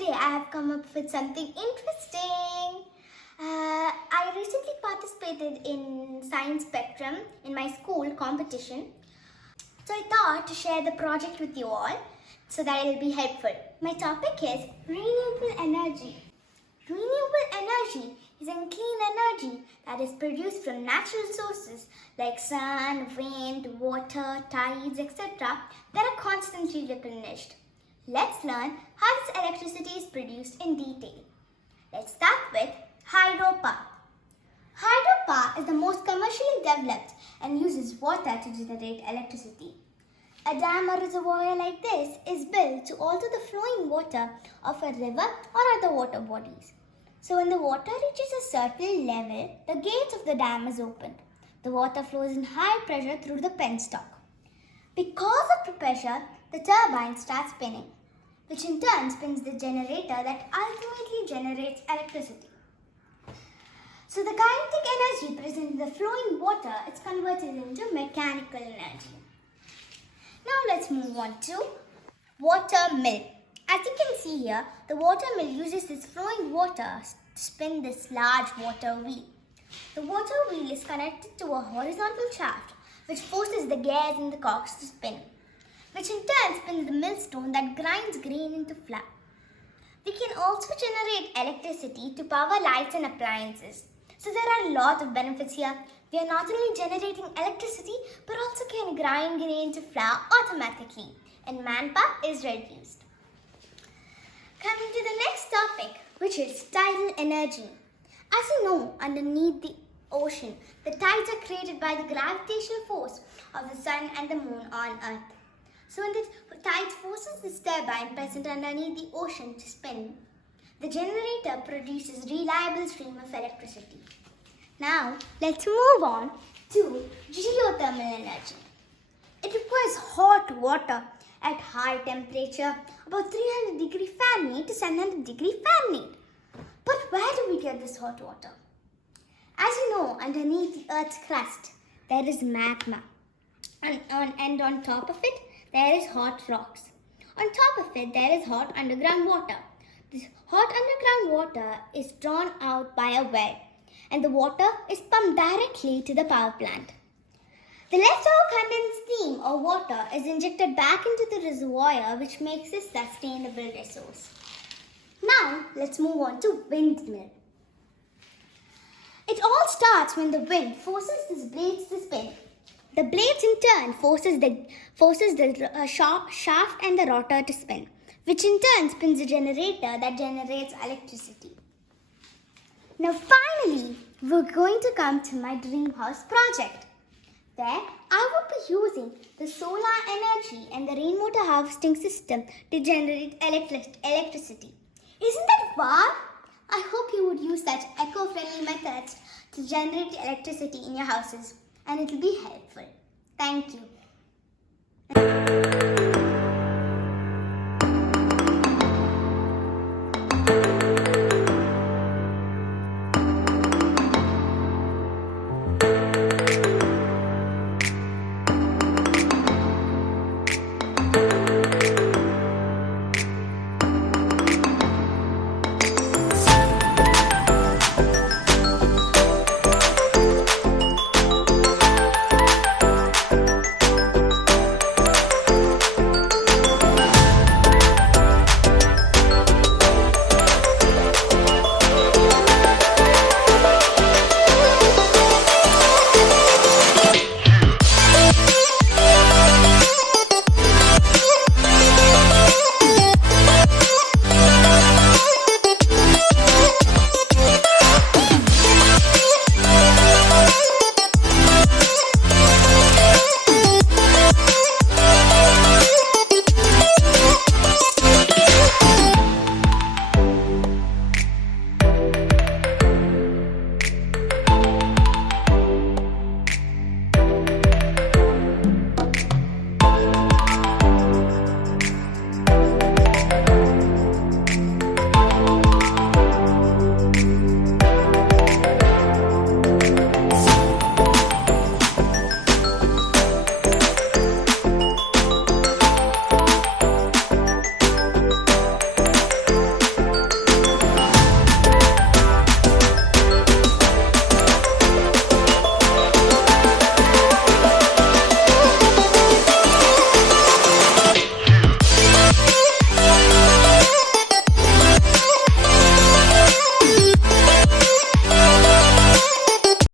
today I have come up with something interesting. I recently participated in Science Spectrum in my school competition. So I thought to share the project with you all so that it will be helpful. My topic is renewable energy. Renewable energy is a clean energy that is produced from natural sources like sun, wind, water, tides, etc. that are constantly replenished. Let's learn how this electricity is produced in detail. Let's start with hydropower. Hydropower is the most commercially developed and uses water to generate electricity. A dam or reservoir like this is built to alter the flowing water of a river or other water bodies. So when the water reaches a certain level, the gates of the dam is opened. The water flows in high pressure through the penstock. Because of the pressure, the turbine starts spinning, which in turn spins the generator that ultimately generates electricity. So the kinetic energy present in the flowing water is converted into mechanical energy. Now let's move on to watermill. As you can see here, the watermill uses this flowing water to spin this large water wheel. The water wheel is connected to a horizontal shaft which forces the gears in the cogs to spin, which in turn spins the millstone that grinds grain into flour. We can also generate electricity to power lights and appliances. So there are a lot of benefits here. We are not only generating electricity but also can grind grain to flour automatically, and manpower is reduced. Coming to the next topic, which is tidal energy. As you know, underneath the ocean, the tides are created by the gravitational force of the sun and the moon on Earth. So when the tides forces this turbine present underneath the ocean to spin, the generator produces reliable stream of electricity. Now, let's move on to geothermal energy. It requires hot water at high temperature, about 300 degrees Fahrenheit to 700 degrees Fahrenheit. But where do we get this hot water? As you know, underneath the Earth's crust, there is magma. And on top of it, there is hot rocks. On top of it, there is hot underground water. This hot underground water is drawn out by a well, and the water is pumped directly to the power plant. The leftover condensed steam or water is injected back into the reservoir, which makes it a sustainable resource. Now, let's move on to windmill. It all starts when the wind forces these blades to spin. The blades in turn forces the shaft and the rotor to spin, which in turn spins the generator that generates electricity. Now finally, we're going to come to my dream house project, where I will be using the solar energy and the rainwater harvesting system to generate electricity. Isn't that wow? I hope you would use such eco-friendly methods to generate electricity in your houses, and it will be helpful. Thank you.